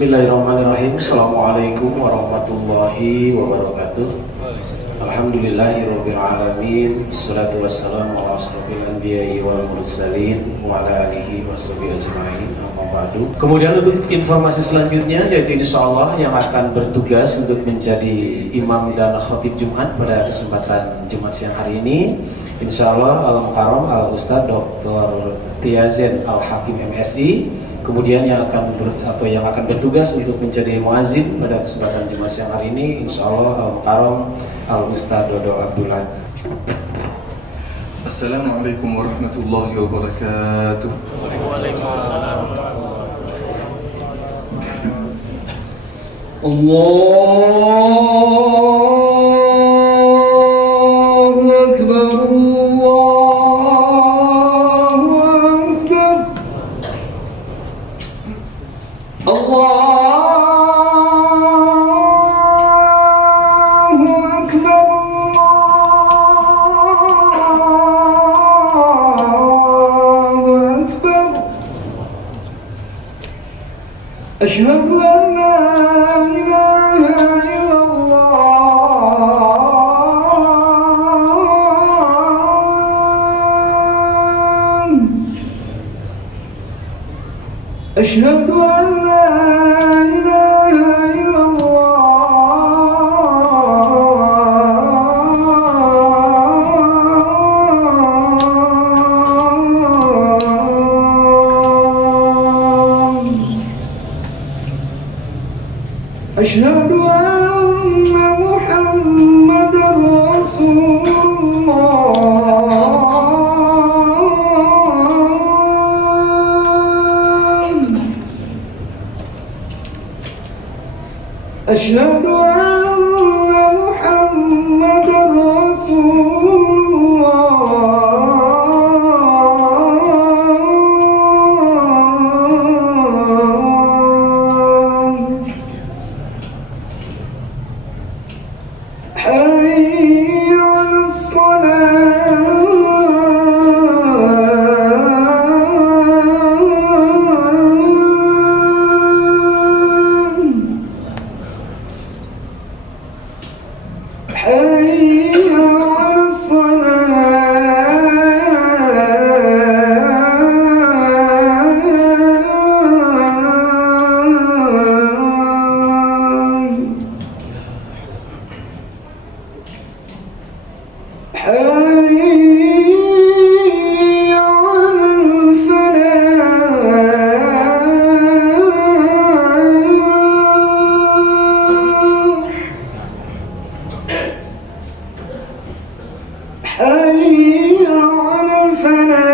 Bismillahirrahmanirrahim. Assalamualaikum warahmatullahi wabarakatuh. Alhamdulillahirabbil alamin. Wassalatu wassalamu ala asrofil anbiya'i wal mursalin wa ala alihi washabihi ajmain. Amma ba'du. Kemudian untuk informasi selanjutnya yaitu insyaallah yang akan bertugas untuk menjadi imam dan khatib Jumat pada kesempatan Jumat siang hari ini, insyaallah Al-Mukarram Al-Ustaz Dr. Tiazen Al-Hakim MSI. Kemudian yang akan bertugas untuk menjadi muazin pada kesempatan Jumat siang hari ini, insyaallah Al-Mukarram Al-Ustaz Dodo Abdullah. Assalamualaikum warahmatullahi wabarakatuh. Waalaikumsalam. Allahu Akbar, Allahu Akbar, Allahu Akbar, Allahu Akbar. Asyhadu an la ilaha illallah. Asyhadu an la ilaha illallah. Asyhadu anna Muhammadar Rasulullah. Asyhadu anna Muhammadar Rasulullah. حي على الصلاة حي على الصلاة حي على الفلاح حي على الفلاح.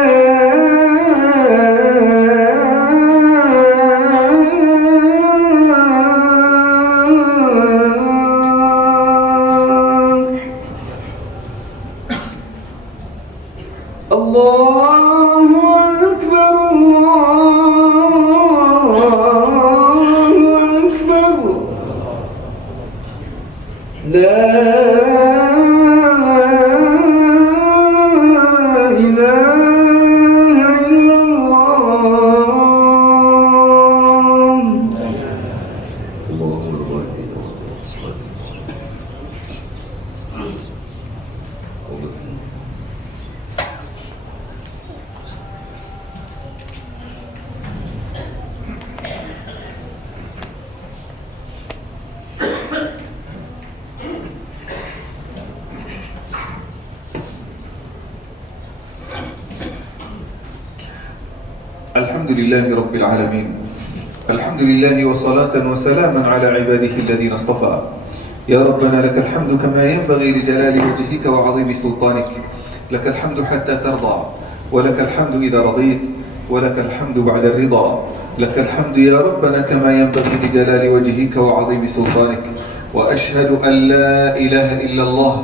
الله أكبر، الله أكبر. لا إله إلا الله. اللهم رب الحمد لله رب العالمين. الحمد لله وصلاة وسلاما على عباده الذين اصطفى. يا ربنا لك الحمد كما ينبغي لجلال وجهك وعظيم سلطانك. لك الحمد حتى ترضى، ولك الحمد إذا رضيت، ولك الحمد بعد الرضا. لك الحمد يا ربنا كما ينبغي لجلال وجهك وعظيم سلطانك. وأشهد أن لا إله إلا الله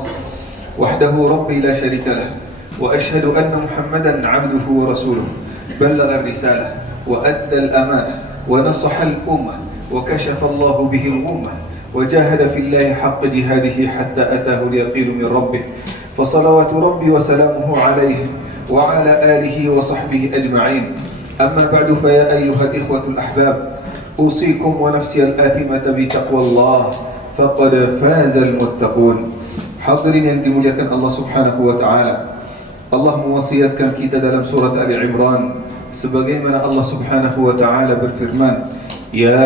وحده ربي لا شريك له، وأشهد أن محمدا عبده ورسوله. بلغ الرسالة وأدى الأمانة ونصح الأمة وكشف الله به الغمة وجاهد في الله حق جهاده حتى أتاه اليقين من ربه. فصلوات ربي وسلامه عليه وعلى آله وصحبه أجمعين. أما بعد فيا أيها الإخوة الأحباب، أوصيكم ونفسي الآثمة بتقوى الله فقد فاز المتقون. Hadirin yang dimuliakan Allah Subhanahu wa taala, Allah mewasiatkan kita dalam surat Ali Imran sebagaimana Allah Subhanahu wa taala berfirman, Ya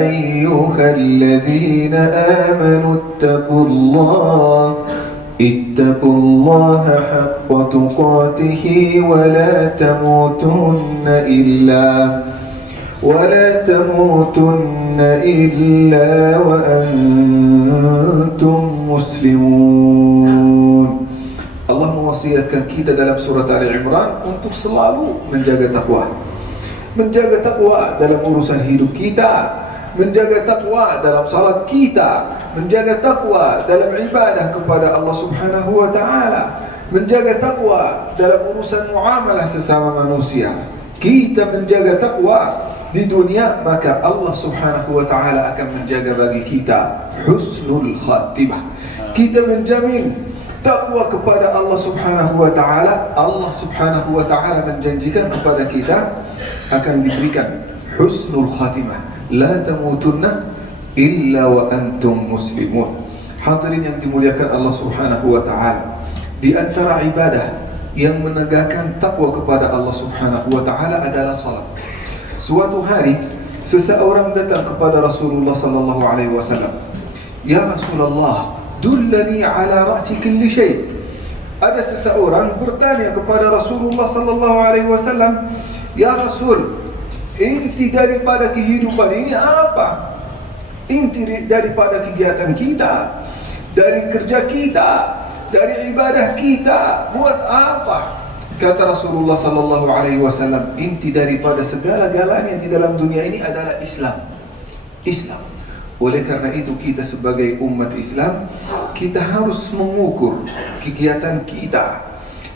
ayyuhalladzina amanu ittaqullaha haqqa tuqatih wa la tamutunna illa wa antum muslimun. Allah mewasiatkan kita dalam surat Ali Imran untuk selalu menjaga takwa. Menjaga takwa dalam urusan hidup kita, menjaga takwa dalam salat kita, menjaga takwa dalam ibadah kepada Allah Subhanahu wa taala, menjaga takwa dalam urusan muamalah sesama manusia. Kita menjaga takwa di dunia, maka Allah Subhanahu wa taala akan menjaga bagi kita husnul khatimah. Kita menjamin takwa kepada Allah Subhanahu wa taala. Allah Subhanahu wa taala menjanjikan kepada kita akan diberikan husnul khatimah. La tamutunna illa wa antum muslimun. Hadirin yang dimuliakan Allah Subhanahu wa taala, di antara ibadah yang menegakkan takwa kepada Allah Subhanahu wa taala adalah salat. Suatu hari seseorang datang kepada Rasulullah sallallahu alaihi wasallam, "Ya Rasulullah, dullani ala ra'si kulli syai." Ada seseorang bertanya kepada Rasulullah sallallahu alaihi wasallam, "Ya Rasul, inti daripada kehidupan ini apa? Inti daripada kegiatan kita, dari kerja kita, dari ibadah kita, buat apa?" Kata Rasulullah sallallahu alaihi wasallam, inti daripada segala-galanya di dalam dunia ini adalah Islam. Islam. Oleh karena itu kita sebagai umat Islam, kita harus mengukur kegiatan kita,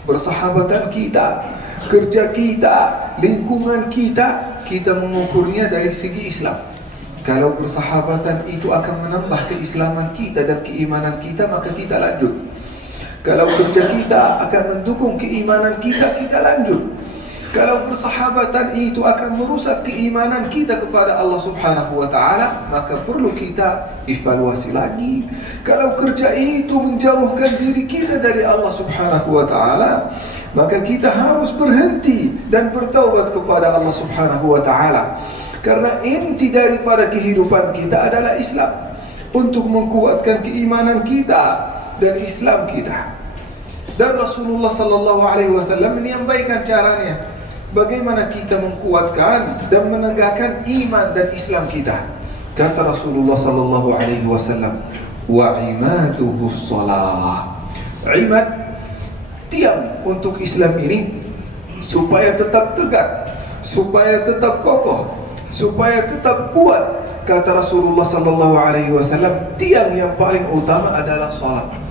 persahabatan kita, kerja kita, lingkungan kita, kita mengukurnya dari segi Islam. Kalau persahabatan itu akan menambah keislaman kita dan keimanan kita, maka kita lanjut. Kalau kerja kita akan mendukung keimanan kita, kita lanjut. Kalau persahabatan itu akan merusak keimanan kita kepada Allah Subhanahu wa taala, maka perlu kita evaluasi lagi. Kalau kerja itu menjauhkan diri kita dari Allah Subhanahu wa taala, maka kita harus berhenti dan bertaubat kepada Allah Subhanahu wa taala. Karena inti daripada kehidupan kita adalah Islam, untuk menguatkan keimanan kita dan Islam kita. Dan Rasulullah sallallahu alaihi wasallam menyampaikan caranya bagaimana kita menguatkan dan menegakkan iman dan Islam kita. Kata Rasulullah sallallahu alaihi wasallam, "Wa imaduhus shalah." Imad, tiang untuk Islam ini supaya tetap tegak, supaya tetap kokoh, supaya tetap kuat. Kata Rasulullah sallallahu alaihi wasallam, tiang yang paling utama adalah salat.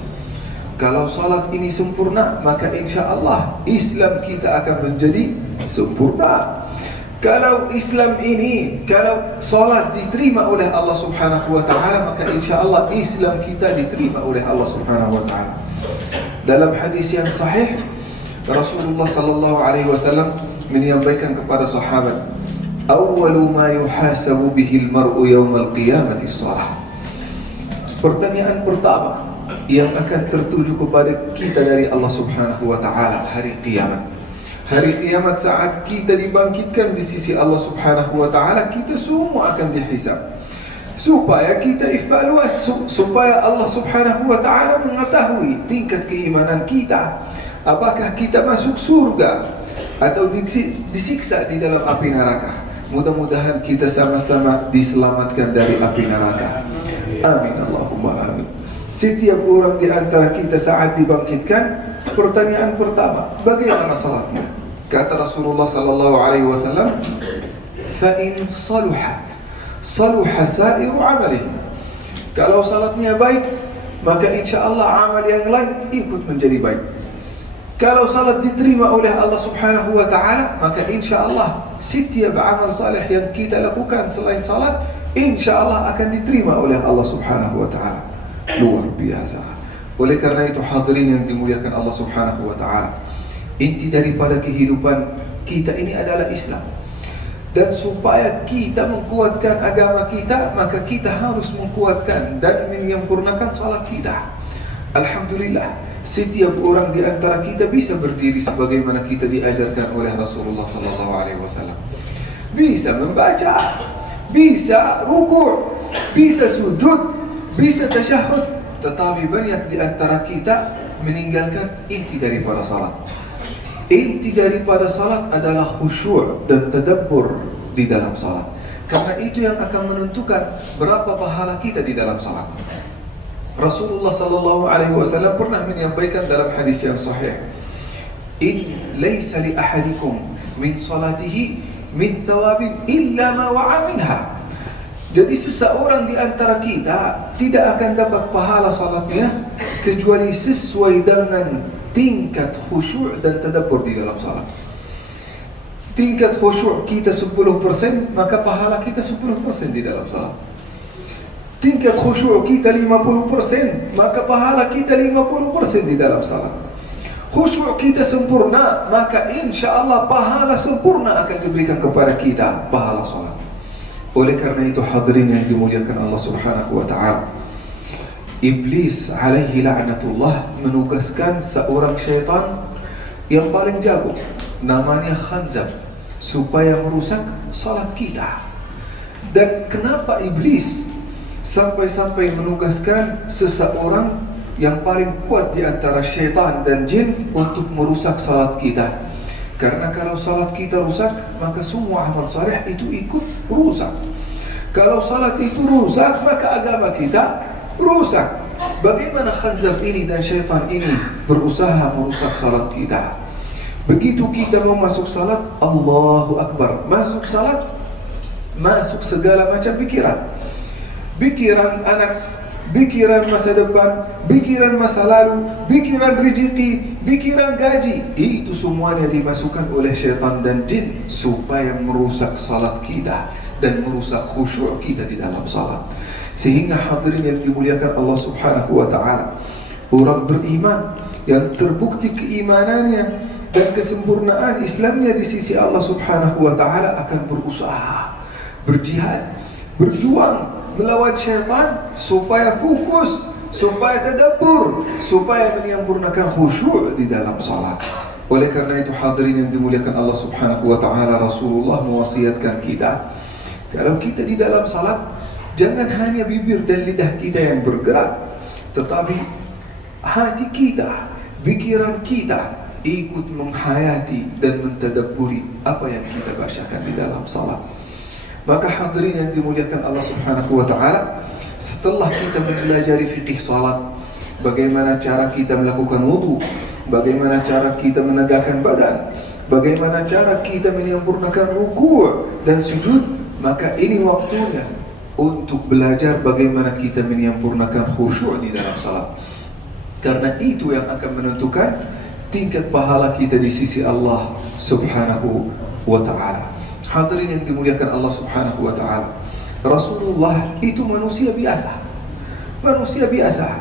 Kalau salat ini sempurna, maka insya Allah Islam kita akan menjadi sempurna. Kalau Islam ini, kalau salat diterima oleh Allah Subhanahu wa taala, maka insya Allah Islam kita diterima oleh Allah Subhanahu wa taala. Dalam hadis yang sahih, Rasulullah sallallahu alaihi wasallam menyampaikan kepada sahabat, "Awwalu ma yuhasabu bihi al-mar'u yawm al-qiyamati as-salah." Pertanyaan pertama yang akan tertuju kepada kita dari Allah Subhanahu wa taala hari kiamat. Hari kiamat saat kita dibangkitkan di sisi Allah Subhanahu wa taala, kita semua akan dihisab. Supaya kita evaluasi, supaya Allah Subhanahu wa taala mengetahui tingkat keimanan kita. Apakah kita masuk surga atau disiksa di dalam api neraka. Mudah-mudahan kita sama-sama diselamatkan dari api neraka. Amin Allahumma amin. Setiap orang di antara kita saat dibangkitkan, pertanyaan pertama, bagaimana salatnya? Kata Rasulullah sallallahu alaihi wasallam, "Fa in saluha, saluha sa'iru amalihi." Kalau salatnya baik, maka insyaallah amal yang lain ikut menjadi baik. Kalau salat diterima oleh Allah Subhanahu wa taala, maka insyaallah setiap amal saleh yang kita lakukan selain salat, insyaallah akan diterima oleh Allah Subhanahu wa taala. Luar biasa. Oleh karena itu hadirin yang dimuliakan Allah Subhanahu wa taala, inti daripada kehidupan kita ini adalah Islam. Dan supaya kita menguatkan agama kita, maka kita harus menguatkan dan menyempurnakan salat kita. Alhamdulillah, setiap orang di antara kita bisa berdiri sebagaimana kita diajarkan oleh Rasulullah sallallahu alaihi wasallam. Bisa membaca, bisa rukuk, bisa sujud, bisa tasyahud, tetapi banyak di antara kita meninggalkan inti daripada salat. Inti daripada salat adalah khusyuk dan tadabbur di dalam salat. Karena itu yang akan menentukan berapa pahala kita di dalam salat. Rasulullah sallallahu alaihi wasallam pernah menyampaikan dalam hadis yang sahih, "In laisa li ahadikum min salatihi min thawabin illa ma wa'a minha." Jadi seseorang di antara kita tidak akan dapat pahala salatnya kecuali sesuai dengan tingkat khusyuk dan tadabbur di dalam salat. Tingkat khusyuk kita 10%, maka pahala kita 10% di dalam salat. Tingkat khusyuk kita 50%, maka pahala kita 50% di dalam salat. Khusyuk kita sempurna, maka insya-Allah pahala sempurna akan diberikan kepada kita, pahala salat. Oleh karena itu hadirin yang dimuliakan Allah Subhanahu wa taala, Iblis alaihi la'natullah menugaskan seorang syaitan yang paling jago, namanya Khanzab, supaya merusak salat kita. Dan kenapa Iblis sampai-sampai menugaskan seseorang yang paling kuat di antara syaitan dan jin untuk merusak salat kita? Karena kalau salat kita rusak, maka semua amal saleh itu ikut rusak. Kalau salat itu rusak, maka agama kita rusak. Bagaimana Khanzab ini dan syaitan ini berusaha merusak salat kita? Begitu kita mau masuk salat, Allahu Akbar, masuk salat, masuk segala macam pikiran. Pikiran anak, pikiran masa depan, pikiran masa lalu, pikiran rezeki, pikiran gaji. Itu semuanya dimasukkan oleh syaitan dan jin supaya merusak salat kita dan merusak khusyuk kita di dalam salat. Sehingga hadirin yang dimuliakan Allah Subhanahu wa taala, orang beriman yang terbukti keimanannya dan kesempurnaan Islamnya di sisi Allah Subhanahu wa taala akan berusaha, berjihad, berjuang melawan syaitan supaya fokus, supaya tadabbur, supaya menyempurnakan khusyuk di dalam salat. Oleh karena itu hadirin yang dimuliakan Allah Subhanahu wa taala, Rasulullah mewasiatkan kita, kalau kita di dalam salat, jangan hanya bibir dan lidah kita yang bergerak, tetapi hati kita, pikiran kita ikut menghayati dan mentadabburi apa yang kita bacakan di dalam salat. Maka hadirin yang dimuliakan Allah Subhanahu wa taala, setelah kita mempelajari fikih salat, bagaimana cara kita melakukan wudu, bagaimana cara kita menegakkan badan, bagaimana cara kita menyempurnakan ruku' dan sujud, maka ini waktunya untuk belajar bagaimana kita menyempurnakan khusyuk di dalam salat. Karena itu yang akan menentukan tingkat pahala kita di sisi Allah Subhanahu wa taala. Hadirin yang dimuliakan Allah Subhanahu wa taala, Rasulullah itu manusia biasa. Manusia biasa.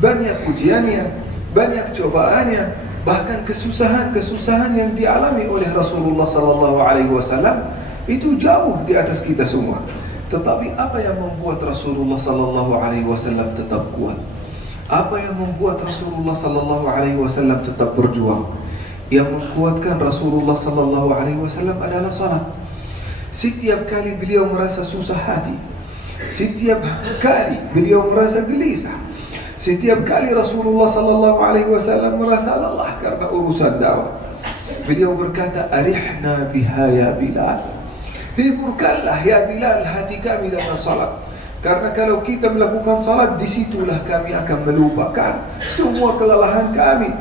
Banyak ujiannya, banyak cobaannya, bahkan kesusahan-kesusahan yang dialami oleh Rasulullah sallallahu alaihi wasallam itu jauh di atas kita semua. Tetapi apa yang membuat Rasulullah sallallahu alaihi wasallam tetap kuat? Apa yang membuat Rasulullah sallallahu alaihi wasallam tetap berjuang? Yang menguatkan Rasulullah sallallahu alaihi wasallam adalah salat. Setiap kali beliau merasa susah hati, setiap kali beliau merasa gelisah, setiap kali Rasulullah sallallahu alaihi wasallam merasa lelah karena urusan dakwah, beliau berkata, "Arihna biha ya Bilal." Hiburkanlah ya Bilal hati kami dengan salat. Karena kalau kita melakukan salat, disitulah kami akan melupakan semua kelelahan kami,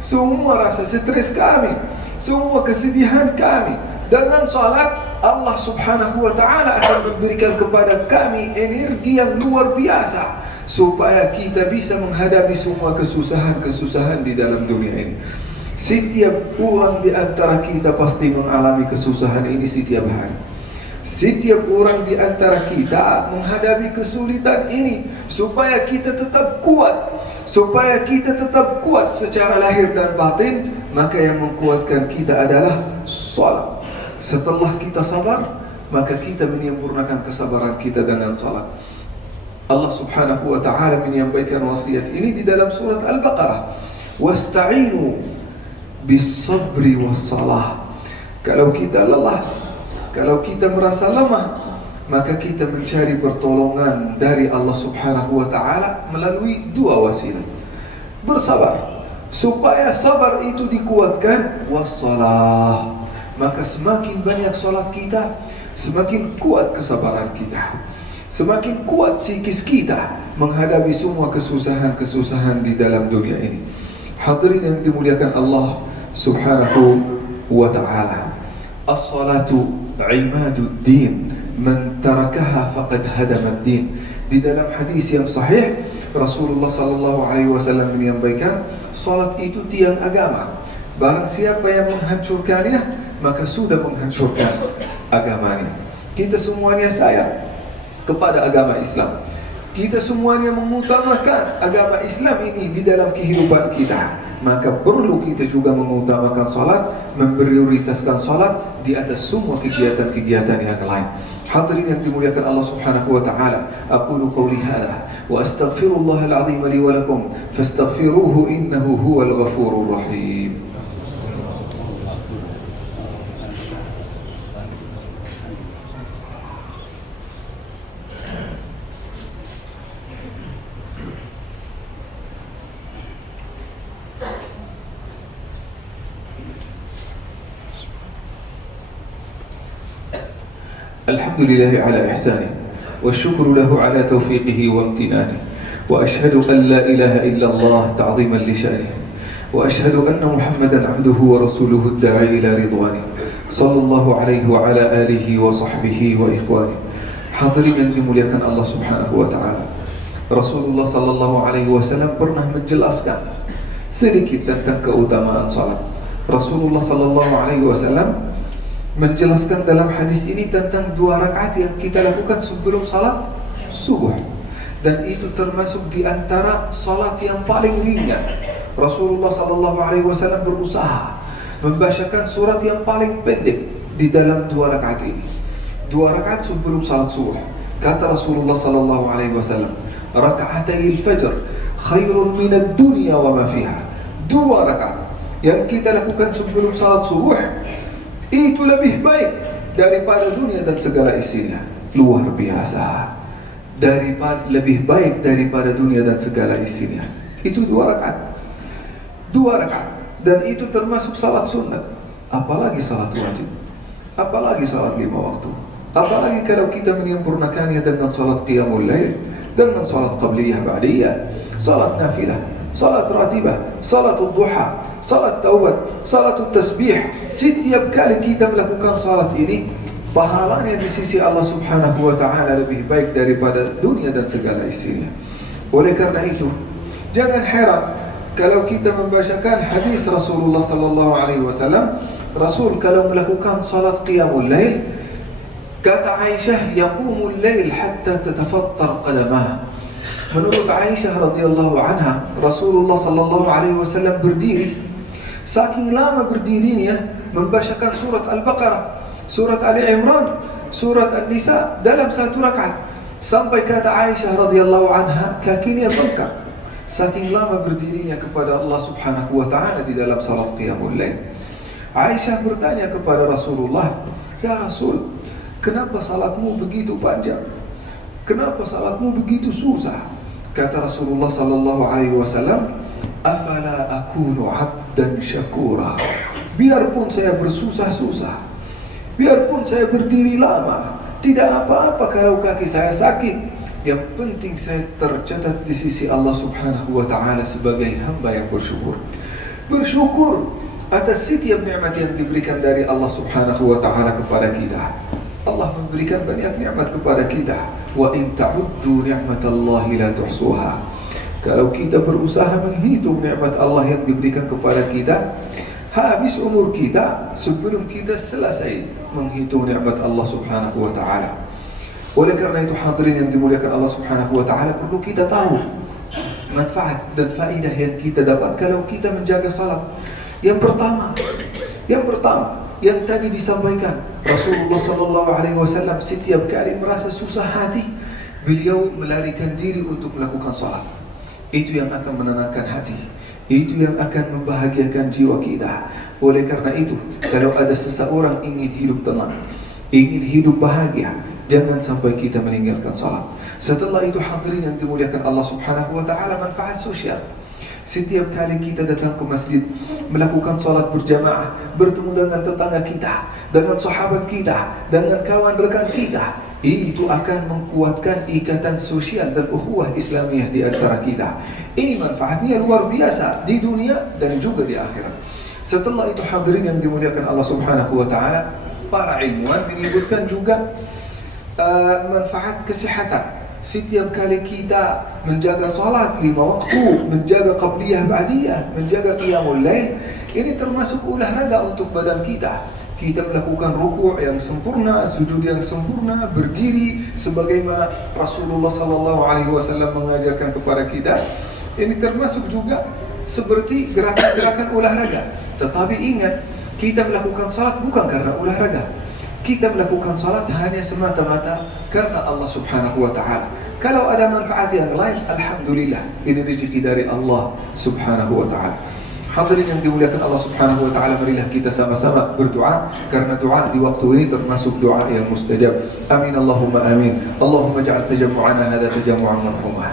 semua rasa stres kami, semua kesedihan kami. Dengan salat, Allah Subhanahu wa taala akan memberikan kepada kami energi yang luar biasa supaya kita bisa menghadapi semua kesusahan-kesusahan di dalam dunia ini. Setiap orang di antara kita pasti mengalami kesusahan ini setiap hari. Setiap orang di antara kita menghadapi kesulitan ini supaya kita tetap kuat, supaya kita tetap kuat secara lahir dan batin, maka yang menguatkan kita adalah salat. Setelah kita sabar, maka kita menyempurnakan kesabaran kita dengan salat. Allah Subhanahu wa ta'ala menyampaikan wasiat ini di dalam surat Al-Baqarah. Wasta'inu bis-sabri was-salah. Kalau kita lelah, kalau kita merasa lemah, maka kita mencari pertolongan dari Allah Subhanahu wa ta'ala melalui dua wasilah. Bersabar, supaya sabar itu dikuatkan, was-salah. Maka semakin banyak salat kita, semakin kuat kesabaran kita, semakin kuat psikis kita menghadapi semua kesusahan-kesusahan di dalam dunia ini. Hadirin yang dimuliakan Allah Subhanahu wa ta'ala. As-salatu imaduddin, man tarakaha faqad hadamaddin. Di dalam hadis yang sahih, Rasulullah sallallahu alaihi wasallam menyampaikan, salat itu tiang agama. Barang siapa yang menghancurkannya, maka sudah menghancurkan agamanya. Kita semuanya sayang kepada agama Islam. Kita semuanya mengutamakan agama Islam ini di dalam kehidupan kita. Maka perlu kita juga mengutamakan salat, memprioritaskan salat di atas semua kegiatan-kegiatan yang lain. Hadirin yang dimuliakan Allah Subhanahu wa ta'ala, aqulu qawli hadha wa astaghfirullahal azim li wa lakum fastaghfiruhu innahu huwal ghafurur rahim. الحمد لله على إحسانه والشكر له على توفيقه وامتنانه وأشهد أن لا إله إلا الله تعظيما لشأنه وأشهد أن محمدا عبده ورسوله الداعي إلى رضوانه صلى الله عليه وعلى آله وصحبه وإخوانه. Hadirin yang dimuliakan Allah Subhanahu wa ta'ala, Rasulullah sallallahu alaihi wasallam pernah menjelaskan sedikit tentang keutamaan salat. Rasulullah sallallahu alaihi wasallam menjelaskan dalam hadis ini tentang 2 rakaat yang kita lakukan sebelum salat subuh, dan itu termasuk di antara salat yang paling ringan. Rasulullah sallallahu alaihi wasallam berusaha membacakan surat yang paling pendek di dalam 2 rakaat ini. 2 rakaat sebelum salat subuh. Kata Rasulullah sallallahu alaihi wasallam, raka'atai al-fajr khairun min ad-dunya wa ma fiha. 2 rakaat yang kita lakukan sebelum salat subuh itu lebih baik daripada dunia dan segala isinya. Luar biasa. Lebih baik daripada dunia dan segala isinya. Itu 2 rakaat. 2 rakaat. Dan itu termasuk salat sunnah. Apalagi salat wajib. Apalagi salat 5 waktu. Apalagi kalau kita menyempurnakannya dengan salat qiyamul lail, dengan salat qabliyah ba'diyah, salat nafilah, salat ratibah, salat duha, salat taubat, salat tasbih. Setiap kali kita melakukan salat ini, pahalanya di sisi Allah Subhanahu wa ta'ala lebih baik daripada dunia dan segala isinya. Oleh karena itu, jangan heran kalau kita membacakan hadis Rasulullah sallallahu alaihi wasallam, Rasul kalau melakukan salat qiyamul lail, kata Aisyah, yaqumul lail hatta tatafattar qadamah. Menurut Aisyah radhiyallahu anha, Rasulullah sallallahu alaihi wasallam berdiri, saking lama berdirinya membacakan surat Al-Baqarah, surat Ali Imran, surat An-Nisa dalam 1 rakaat, sampai kata Aisyah radhiyallahu anha kakinya bengkak saking lama berdirinya kepada Allah Subhanahu wa ta'ala di dalam salat qiyamul lail. Aisyah bertanya kepada Rasulullah, ya Rasul, kenapa salatmu begitu panjang? Kenapa salatmu begitu susah? Kata Rasulullah sallallahu alaihi wasallam, afala akunu 'abdan syakura. Biarpun saya bersusah-susah, biarpun saya berdiri lama, tidak apa-apa kalau kaki saya sakit. Yang penting saya tercatat di sisi Allah Subhanahu wa ta'ala sebagai hamba yang bersyukur. Bersyukur atas setiap nikmat yang diberikan dari Allah Subhanahu wa ta'ala kepada kita. Allah memberikan banyak nikmat kepada kita. Wa in ta'uddu ni'matallahi la tuhsuha. Kalau kita berusaha menghitung nikmat Allah yang diberikan kepada kita, habis umur kita sebelum kita selesai menghitung nikmat Allah Subhanahu wa ta'ala. Oleh karena itu, hadirin yang dimuliakan Allah Subhanahu wa ta'ala, perlu kita tahu manfaat dan faedah yang kita dapat kalau kita menjaga salat. Yang pertama, yang tadi disampaikan, Rasulullah SAW setiap kali merasa susah hati, beliau melarikan diri untuk melakukan salat. Itu yang akan menenangkan hati, itu yang akan membahagiakan jiwa kita. Oleh karena itu, kalau ada seseorang ingin hidup tenang, ingin hidup bahagia, jangan sampai kita meninggalkan salat. Setelah itu hadirin yang dimuliakan Allah Subhanahu wa taala, manfaat sosial. Setiap kali kita datang ke masjid, melakukan salat berjamaah, bertemu dengan tetangga kita, dengan sahabat kita, dengan kawan rekan kita, itu akan menguatkan ikatan sosial dan ukhuwah Islamiyah di antara kita. Ini manfaatnya luar biasa di dunia dan juga di akhirat. Setelah itu hadirin yang dimuliakan Allah Subhanahu wa taala, para ilmuwan menyebutkan juga manfaat kesehatan. Setiap kali kita menjaga salat 5 waktu, menjaga qabliyah ba'diyah, menjaga qiyamul lail, ini termasuk olahraga untuk badan kita. Kita melakukan ruku' yang sempurna, sujud yang sempurna, berdiri sebagaimana Rasulullah SAW mengajarkan kepada kita. Ini termasuk juga seperti gerakan-gerakan olahraga. Tetapi ingat, kita melakukan salat bukan karena olahraga. Kita melakukan salat hanya semata-mata karena Allah Subhanahu wa taala. Kalau ada manfaat yang lain, alhamdulillah, ini rezeki dari Allah Subhanahu wa taala. Hadirin yang dimuliakan Allah Subhanahu wa taala, marilah kita sama-sama berdoa, karena doa di waktu ini termasuk doa yang mustajab. Amin Allahumma amin. Allahumma ja'al tajammu'ana hadha tajammu'an marhumah.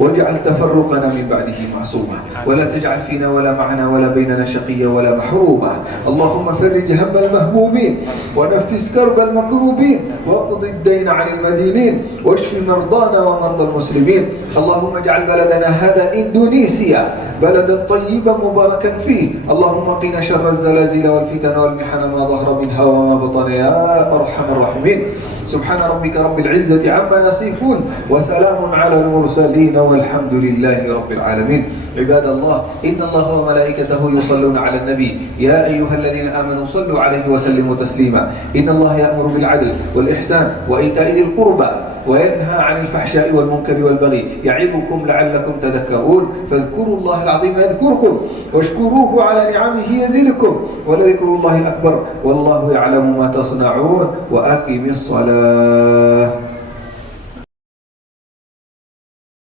واجعل تفرقنا من بعده معصوما ولا تجعل فينا ولا معنا ولا بيننا شقيا ولا محروما. اللهم فرج هم المهمومين ونفس كرب المكروبين واقض الدين عن المدينين واشف مرضانا ومرضى المسلمين. اللهم اجعل بلدنا هذا إندونيسيا بلدا طيبا مباركا فيه. اللهم قنا شر الزلازل والفتن والمحن ما ظهر منها وما بطن يا أرحم الراحمين. سبحان ربك رب العزة عما يصفون وسلام على المرسلين والحمد لله رب العالمين. عباد الله، إن الله وملائكته يصلون على النبي يا أيها الذين آمنوا صلوا عليه وسلموا تسليما. إن الله يأمر بالعدل والإحسان وإيتاء ذي القربى وينهى عن الفحشاء والمنكر والبغي يعظكم لعلكم تذكرون. فاذكروا الله العظيم يذكركم واشكروه على نعمه يزدكم ولذكر الله أكبر والله يعلم ما تصنعون. وأقم الصلاة.